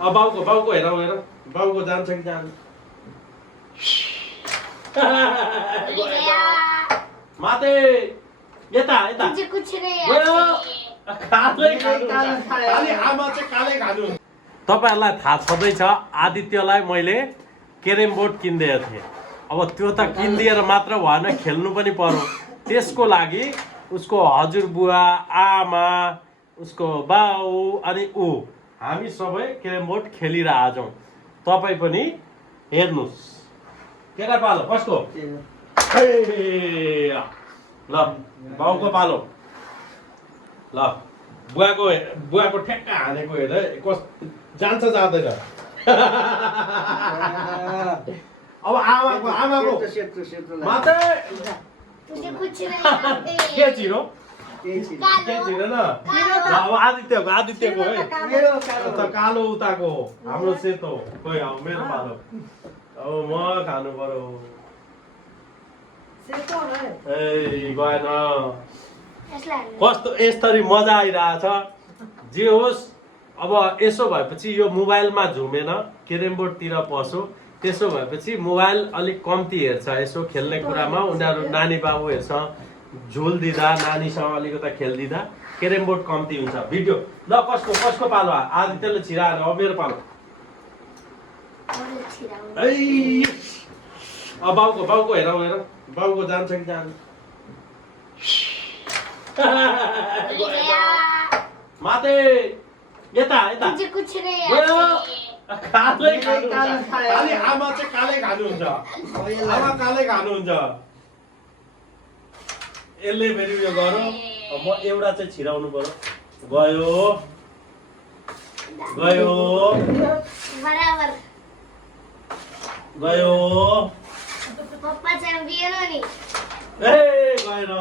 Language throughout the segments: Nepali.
बाउको हेर हेर बाउको जान्छ कि जान्छ माते यता यता खाली आमा चाहिँ कालै खानु। तपाईहरुलाई थाहा छँदैछ आदित्यलाई मैले क्यारम बोर्ड किनिदिएको थिएँ। अब त्यो त किनिदिएर मात्र भएन, खेल्नु पनि पर्यो। त्यसको लागि उसको हजुरबुवा आमा उसको बाउ अनि हामी सबै क्यारम बोर्ड खेलिरहेछौँ। तपाईँ पनि हेर्नुहोस्। केटा पालो कसको? ल बाउको पालो। ल बुवाको ठ्याक्का हानेको हेर कस जान्छ जाँदैन। अब आमाको मात्रै के चिरो न। अब आदित्यको है कालो उताको हाम्रो सेतो खोइ। अब मेरो पालो अब म खानु पर्यो। ए गएन। कस्तो यसरी मजा आइरहेछ। जे होस् अब यसो भएपछि यो मोबाइलमा झुमेन क्यारम बोर्डतिर पस्यो। त्यसो भएपछि मोबाइल अलिक कम्ती हेर्छ। यसो खेल्ने कुरामा उनीहरू नानी बाबु हेर्छ, झोल दिँदा नानीसँग अलिकता खेलिदिँदा क्यारम बोर्ड कम्ती हुन्छ। भिडियो ल कसको पालो? आदित्यले छिराएर अब मेरो पालो। अब बाउको हेर हेर बाउको जान्छ कि जान्छ माते यता यता खाली आमा चाहिँ कालै खानुहुन्छ। आमा कालै खानुहुन्छ। यसले फेरि उयो गरौँ। म एउटा चाहिँ छिराउनु पर्यो। गयो ए गएन।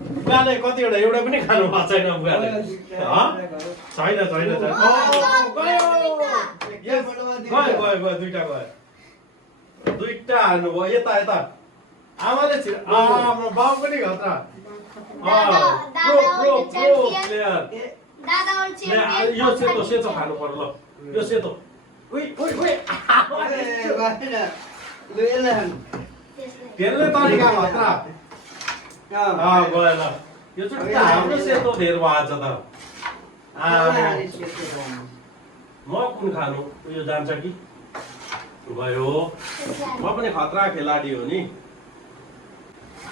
बुवाले कतिवटा एउटा पनि खानु भएको छैन। बुवाले छैन गयो दुईटा गयो। दुईटा हान्नुभयो। यता यता आमाले बाउ पनि खतरा। यो सेतो खानु पर्यो। ल यो सेतो खेल्ने तरिका खतरा। गयो ल यो चाहिँ हाम्रो सेतो धेर भएछ त। म कुन खानु? उयो जान्छ कि गयो। म पनि खतरा खेलाडी हो नि।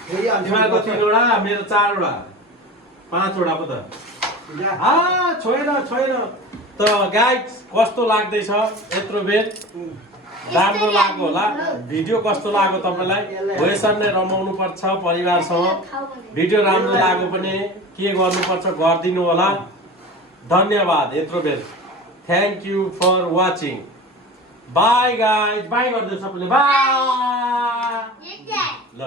तिमीहरूको 3वटा मेरो 4वटा 5वटा पो त। छोएन त। गाइस कस्तो लाग्दैछ यत्रो बेर? राम्रो लाग्यो होला। भिडियो कस्तो लाग्यो तपाईलाई? हो यसरी नै रमाउनु पर्छ परिवारसँग। भिडियो राम्रो लाग्यो भने के गर्नुपर्छ गरिदिनु होला। धन्यवाद यत्रो बेर। Thank you for watching. Bye guys. Bye गरिदिनु सबैले। बाई। ल